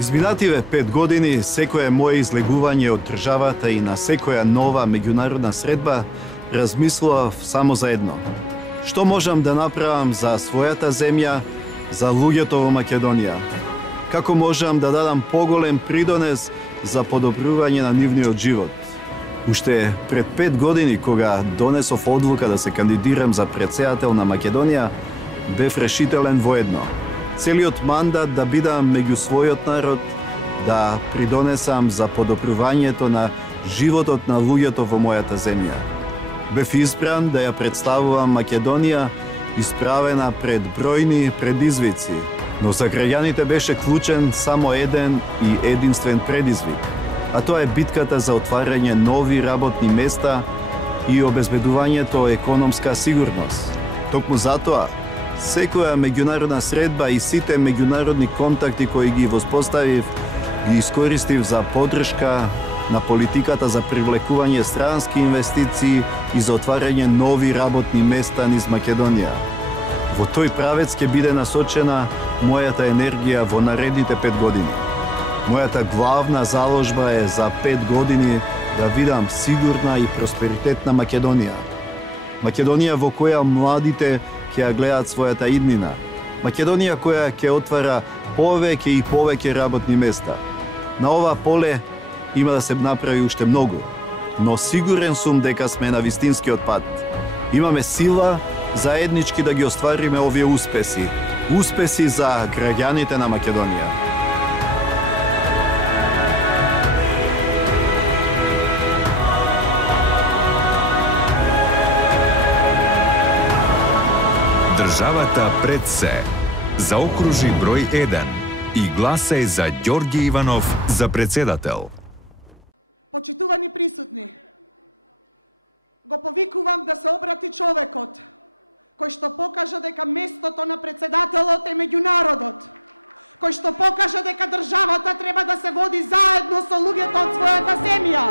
Изминативе 5 години, секое мое излегување од државата и на секоја нова меѓународна средба, размислував само за едно. Што можам да направам за својата земја, за луѓето во Македонија? Како можам да дадам поголем придонес за подобрување на нивниот живот? Уште пред 5 години, кога донесов одлука да се кандидирам за претседател на Македонија, бев решителен во едно. Целиот мандат да бидам меѓу својот народ, да придонесам за подобрувањето на животот на луѓето во мојата земја. Бев избран да ја представувам Македонија исправена пред бројни предизвици, но за граѓаните беше клучен само еден и единствен предизвик, а тоа е битката за отварање нови работни места и обезбедувањето економска сигурност. Токму затоа, секоја меѓународна средба и сите меѓународни контакти кои ги воспоставив, ги искористив за поддршка на политиката за привлекување странски инвестиции и за отварање нови работни места низ Македонија. Во тој правец ќе биде насочена мојата енергија во наредните 5 години. Мојата главна заложба е за 5 години да видам сигурна и просперитетна Македонија. Македонија во која младите ќе ја гледаат својата иднина. Македонија која ќе отвара повеќе и повеќе работни места. На ова поле има да се направи уште многу, но сигурен сум дека сме на вистинскиот пат. Имаме сила заеднички да ги оствариме овие успеси. Успеси за граѓаните на Македонија. Државата пред се. Заокружи број 1 и гласај за Ѓорѓе Иванов за председател. Почитувани присутни, го повикувам да се обрати човекот кој што покажа дека местото на председателот е меѓу народот, кој што покажа дека државата треба да се води заедно со луѓето од својата земја,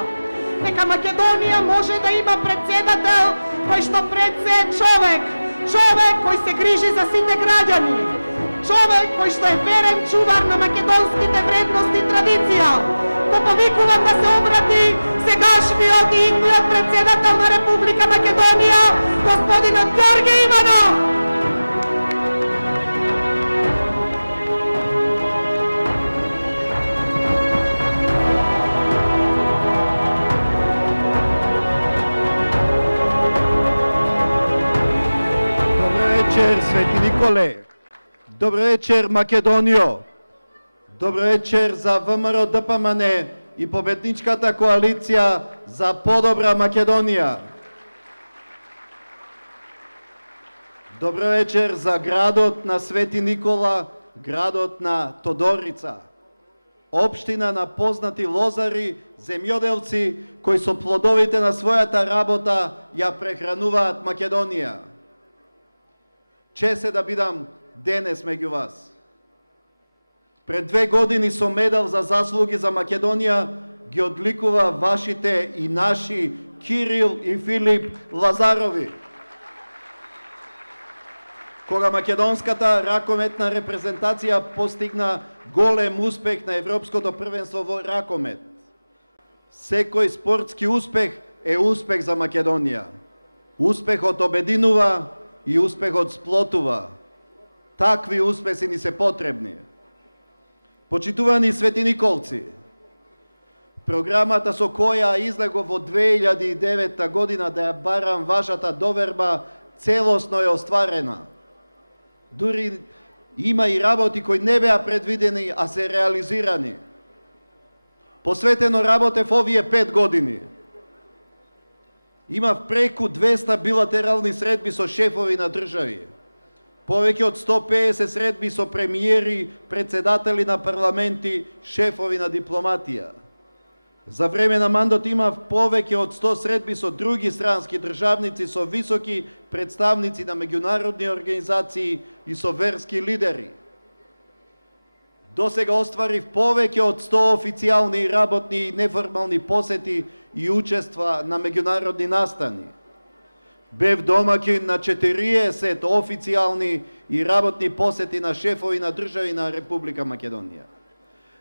дека Македонија може да има председател кој што пред се е човек кој се грижи за сите граѓани, човек кој што е верен чувар на македонските вредности и традиција. Го повикувам да се обрати сегашниот и идниот председател на Република Македонија, господинот Ѓорѓе Иванов. вечер, Свети Николе. Добро вечер, Македонијо. Добро вечер за ВМРО ДПМН и победничката коалиција за подобра Македонија. Добро вечер за градот на Свети Никола, градот на Тодорица. Општина на познати лозари, земјоделци кои со плодовите на својата работа ја прехрануваат Македонија. Чест е да бидам денес меѓу вас. Пред 2 години со медал за заслуги за Македонија ги одликува вашите и наши Кирил и Филип Лазарови. Кога македонската ракометна репрезентација постигна голем успех на Европското првенство во ракомет. Секој спортски успех е успех за Македонија. Успехот обединува и успехот сплотува. Такви успеси ни се потребни. Почитувани светиниколци, програмата со која излегов во 2009 година да ја барам вашата доверба целосно е остварена. Дури има и работи кои не беа предвидени, а се реализирани. Посветено работев овие 5 години. Имав преку 200 билатерални средби со шефови на држави. Повеќе од 150 средби со премиери, председатели на парламенти, шефови на дипломатија. За време на мандат имав повеќе од 100 средби со други странски државници, со високи представници на меѓународни организации и со верски лидери. Досега остварив повеќе од 100 официјални, работни и неформални посети и учества на меѓународни настани. Бев домаќин на 40 официјални и работни посети на шефови на држави на Република Македонија.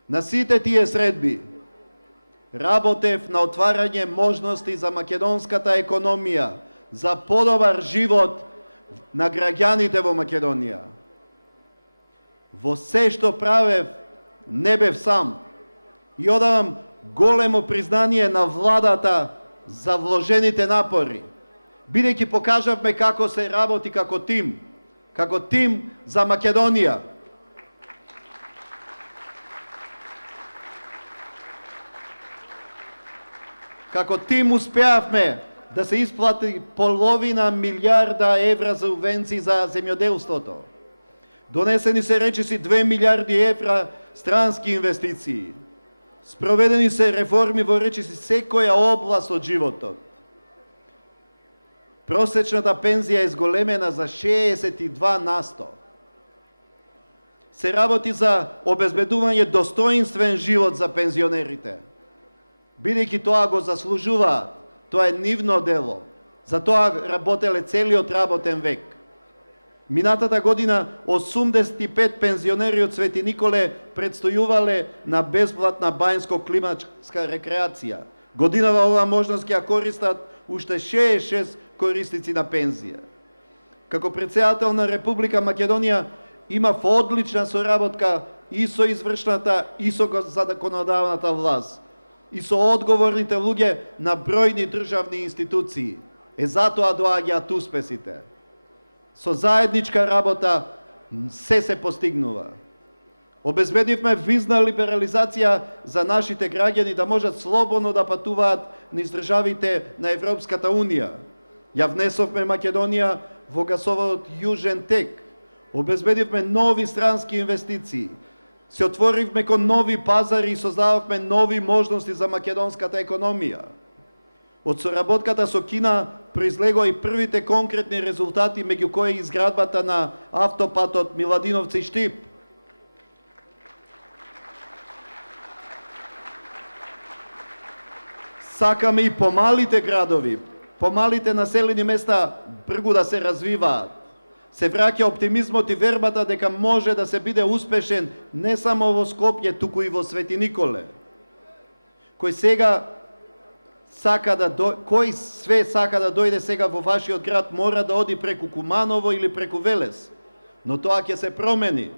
На сите тие средби работев на отварање можности за македонската економија, за подобар живот на граѓаните во Македонија. Во се што правев, не бев сам. И одавам големо признание на владата за вложените напори, бидејќи покажавме како се работи како тим за Македонија. Како тим успеавме да се исплати половина милиарда евра за субвенции за земјоделството. Донесени се речиси 2 милиарди евра странски инвестиции. Спроведени се реформи во речиси секоја област од животот. Просечната пензија е зголемена за 62%. Се работи за обезбедување достоинствен живот за пензионерите. Бидејќи тоа го заслужуваат, тоа е нивно дело. За тоа работеле целиот работен век. Минатата година 85 пензионери од Свети Николе предстојувале на бесплатна бајнско-климатска рекреација. Годинава оваа можност ќе ја користат уште 66 корисници на пензија. Како председател на Република Македонија имав одлична соработка и со извршната и со законодавната власт и со одговорните луѓе на бројни државни институции. Затоа доаѓаат успесите. Со заедничка работа се постигнува. Обезбедивме визна либерализација за нашите граѓани да можат слободно да патуваат низ државите на Европската Унија. Ја внесовме Македонија во гасоводот Јужен тек. Обезбедивме нови странски инвестиции. Се отворивме кон нови пазари и создававме нови можности за македонската економија. Од соработката со Кина произлегоа и првите конкретни резултати, меѓу кои изградбата на автопатот Миладиновци-Штип. Сакаме и помалите градови, помалите населени места бргу да се развиваат. Се враќа оптимизмот и вербата дека може да се биде успешен не само во Скопје, туку и во Свети Николе. Кој све сака да дојде сега во вашиот град, мора да оди преку Куманово или преку Велес. Но тоа ќе се промени.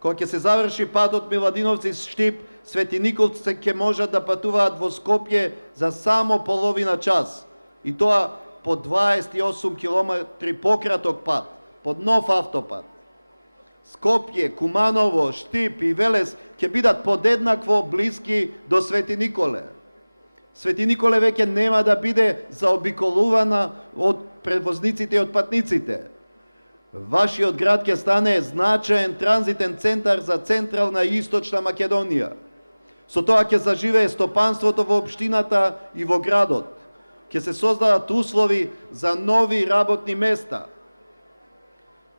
Кога ќе се заврши патот Миладиновци-Штип, Свети Николци ќе можат да патуваат во Скопје за само половина час. И тоа по 28 километри пократок пат, под нов автопат. Скопје, Куманово, Штип и Велес ќе бидат подеднакво блиски до Свети Николе. Свети Николе веќе нема да биде заобиколувана од превозниците и од патниците. Вашиот град ќе стане значаен транзитен центар за централна и источна Македонија. Со тоа ќе заживее стопанството во општината и во градот. Ќе се создадат услови за нови работни места.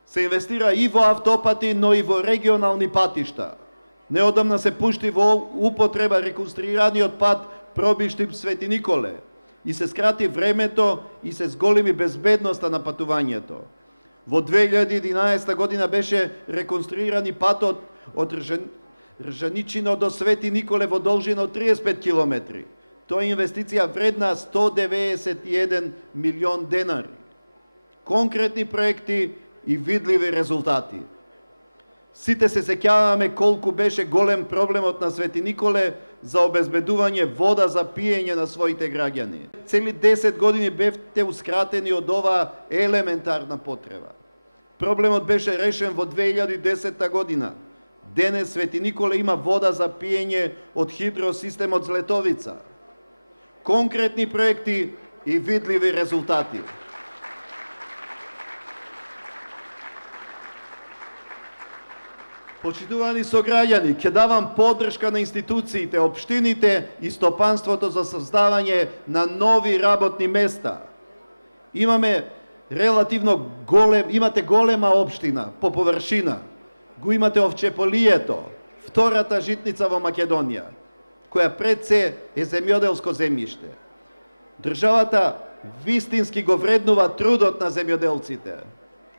Се инвестира и во автопати, но и во регионални патишта. Неодамна се пушти во употреба реконструираниот пат Пробиштип Свети Николе и се скрати времето и се зголеми безбедноста на патувањето. Во 2011 година беше реконструиран и патот од Ржаничино до Свети Николе во должина од 35 километри. Тоа е инвестиција вредна 191 милион денари. Конкретни проекти и видливи резултати. Сите се сеќаваме колку беше голем проблемот на Свети Николе за обезбедување вода за пиење на своите граѓани. Цели 10 години бевтеускратени од оваа елементарна потреба. Проблемот беше решен во 2010 година. Денес Свети Николе има вода за пиење од хидросистемот Злетовица. Конкретни проекти и видливи резултати. Почитувани сограѓани, ќе давам поддршка на институциите, општините и стопанството за создавање на нови работни места. Имате голема општина по површина. Го имате Овчеполието, втората житница во Македонија, која пред се е земјоделско земјиште. Државата вистински го вреднува трудот на земјоделците.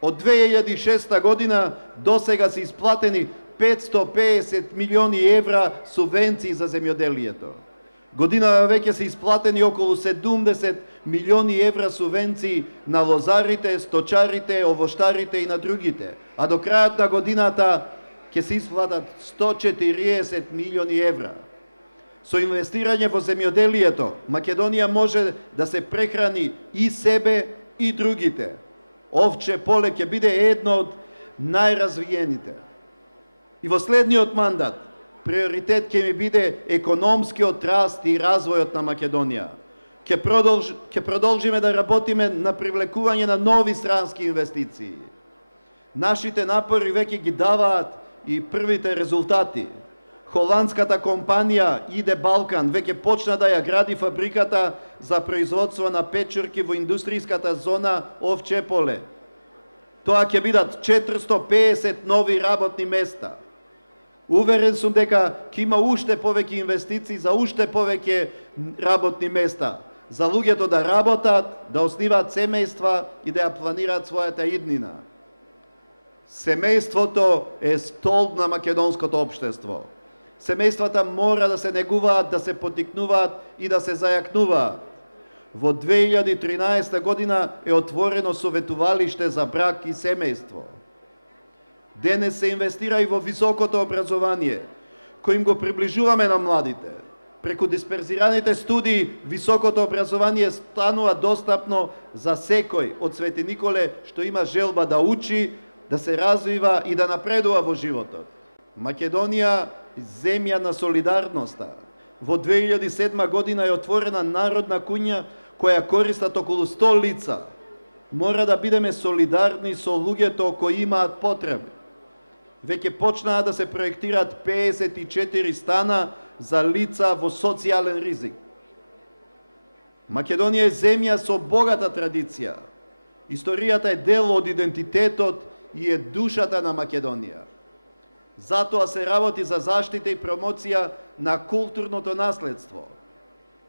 Од 2006 година до сега се исплатени 550 милиони евра субвенции за земјоделието. Годинава веќе се исплатени околу 70 милиони евра субвенции на лозарите, сточарите, овоштарите и на другите, а до крајот на годината ќе се исплатат 140 милиони евра. Со инвестирање во земјоделието, Македонија може да се прехрани и себе и другите. Овче поле ќе биде едно од најразвиените. И во следниот мандат, приоритет ќе ми биде економскиот раст и развојот на Македонија. Ќе продолжиме да работиме на привлекување на нови странски инвестиции. Нашите напори веќе ги даваат и првите резултати. Холандската компанија Иде Балкан веќе почна да ја гради фабриката за производство на печурки во индустријската зона Овче поле. Тоа ќе бидат 450 нови работни места. Уверен сум дека ќе има уште повеќе инвестиции за уште повеќе работни места, за луѓето да работат, да основаат семејства и да ја планираат својата иднина. Семејството е столб на македонското општество. Семејствата мора да се негуваат, да се потикнуваат и да се зајакнуваат. Во 2013 година е отворено советувалиште за брак и семејство. Денес се инвестира и во високото образование, коим го приближуваме на младите. Преку дисперзираните студии, високото образование станува достапно за секој од Свети Николе што има желба да учи, да се развива и да напредува во животот. Македонија земја на солидарноста. Во 2007 година е отворена народна куња која користат околу 100 лица. Мора да бидеме солидарни со луѓето кои имаат потреби. Веќе почнаа да се проектираат 54 стана за лица во социјален ризик. Македонија е земја со богата традиција. Историјата е дел од идентитетот и е душата на Македонија. Затоа се работи за заштита и промоција на културното наследство.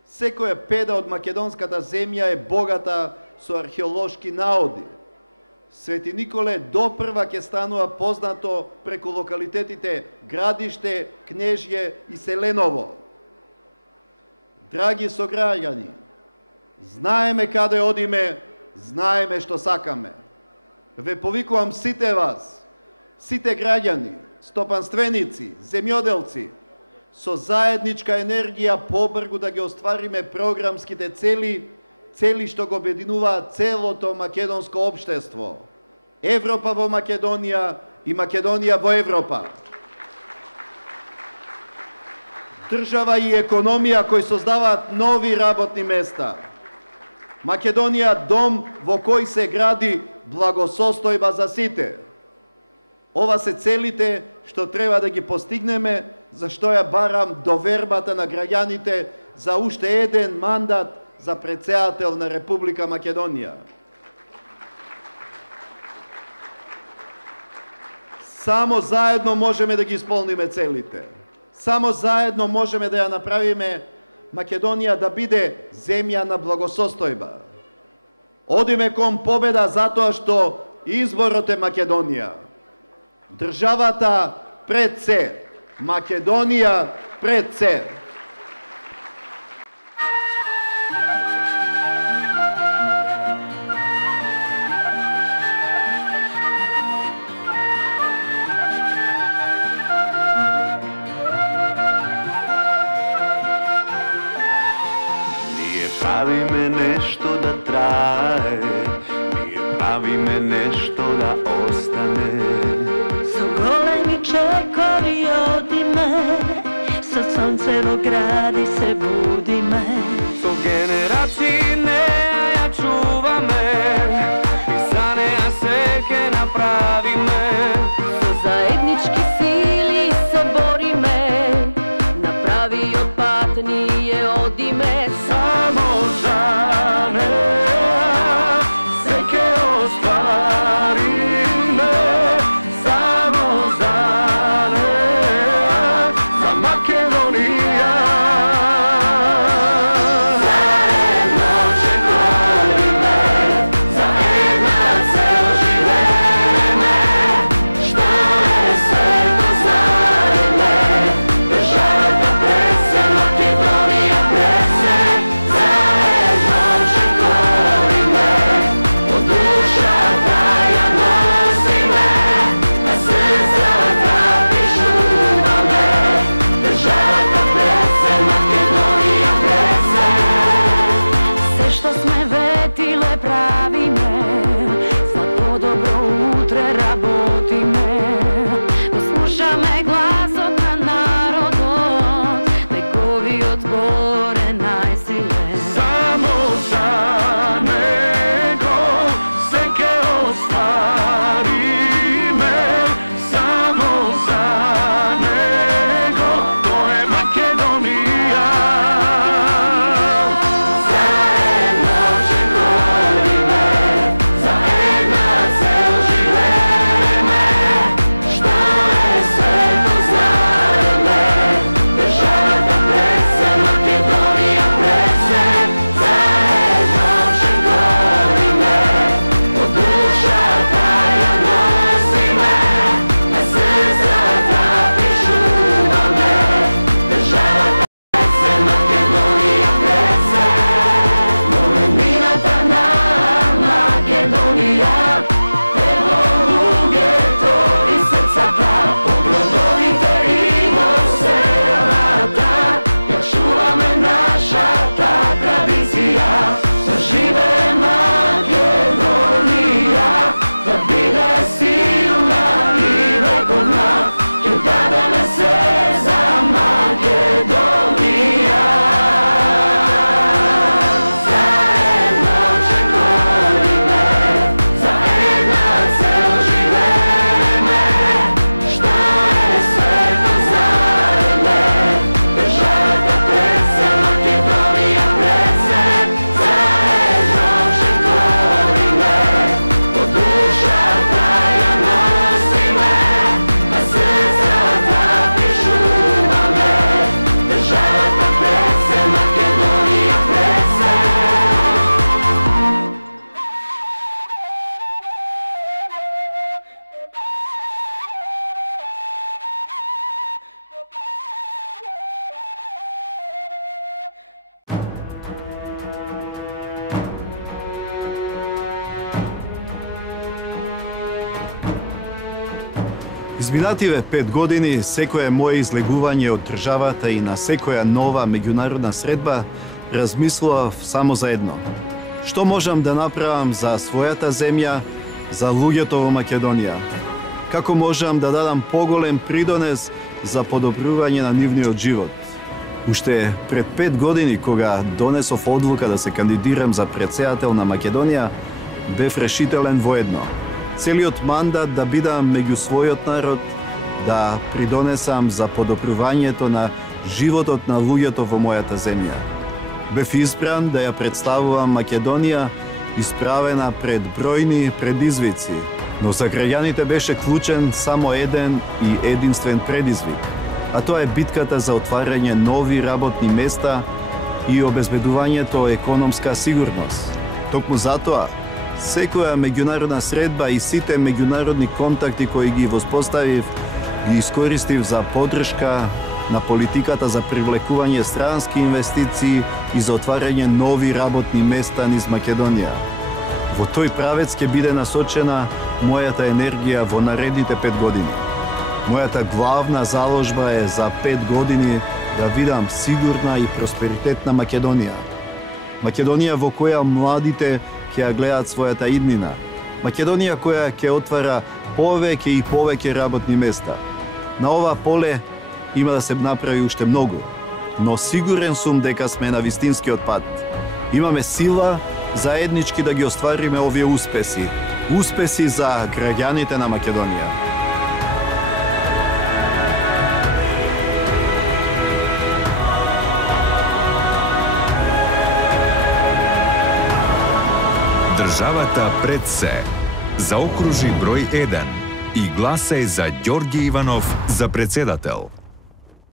Секоја педа од македонската земја е богата со археолошки наоди. Свети Николе допрва ќе станува познато преку локалитетите Градиште, Кнежје и Селеново. Драги сограѓани, знаеме каде одиме, знаеме што сакаме. Ве повикувам сите вас, сите граѓани, стопанственици, земјоделци, со заедничка енергија побргу да ги оствариме програмските цели што го обединуваат целото македонско општество. Европа во Македонија и Македонија во Европа. Држава и економија кои создаваат нови работни места. Македонија дом во кој се гради благосостојба за сите. Ова се целите што треба да ги постигнеме, за што ја барам довербата на граѓаните за уште еден мандат за претседател на Република Македонија. Само заедно можеме да ги исполниме целите. Само заедно можеме да ја направиме Македонија да биде земја на благосостојба. Одиме кон победа затоа што изборот е Македонија. Државата пред се. Македонија пред се. Ние правиме нешто да трае, ние правиме нешто да остане. Со големи чекови одиме, со сонце во гради се будиме. Со генерации неа ја чуваме, и за неа се ке направиме. Со заеднички сили се бориме, на правиот пат ние одиме. Само за неа се ке оствариме. Само за неа, за Македонија. Заедно Изминативе 5 години секое мое излегување од државата и на секоја нова меѓународна средба размислував само за едно. Што можам да направам за својата земја, за луѓето во Македонија? Како можам да дадам поголем придонес за подобрување на нивниот живот? Уште пред 5 години, кога донесов одлука да се кандидирам за претседател на Македонија, бев решителен во едно. Целиот мандат да бидам меѓу својот народ, да придонесам за подобрувањето на животот на луѓето во мојата земја. Бев избран да ја представувам Македонија исправена пред бројни предизвици, но за граѓаните беше клучен само еден и единствен предизвик, а тоа е битката за отварање нови работни места и обезбедувањето економска сигурност. Токму затоа, секоја меѓународна средба и сите меѓународни контакти кои ги воспоставив, ги искористив за поддршка на политиката за привлекување странски инвестиции и за отварање нови работни места низ Македонија. Во тој правец ќе биде насочена мојата енергија во наредните 5 години. Мојата главна заложба е за 5 години да видам сигурна и просперитетна Македонија. Македонија во која младите ќе ја гледаат својата иднина. Македонија која ќе отвара повеќе и повеќе работни места. На ова поле има да се направи уште многу, но сигурен сум дека сме на вистинскиот пат. Имаме сила заеднички да ги оствариме овие успеси. Успеси за граѓаните на Македонија. Државата пред се. Заокружи број 1 и гласај за Ѓорѓе Иванов за претседател.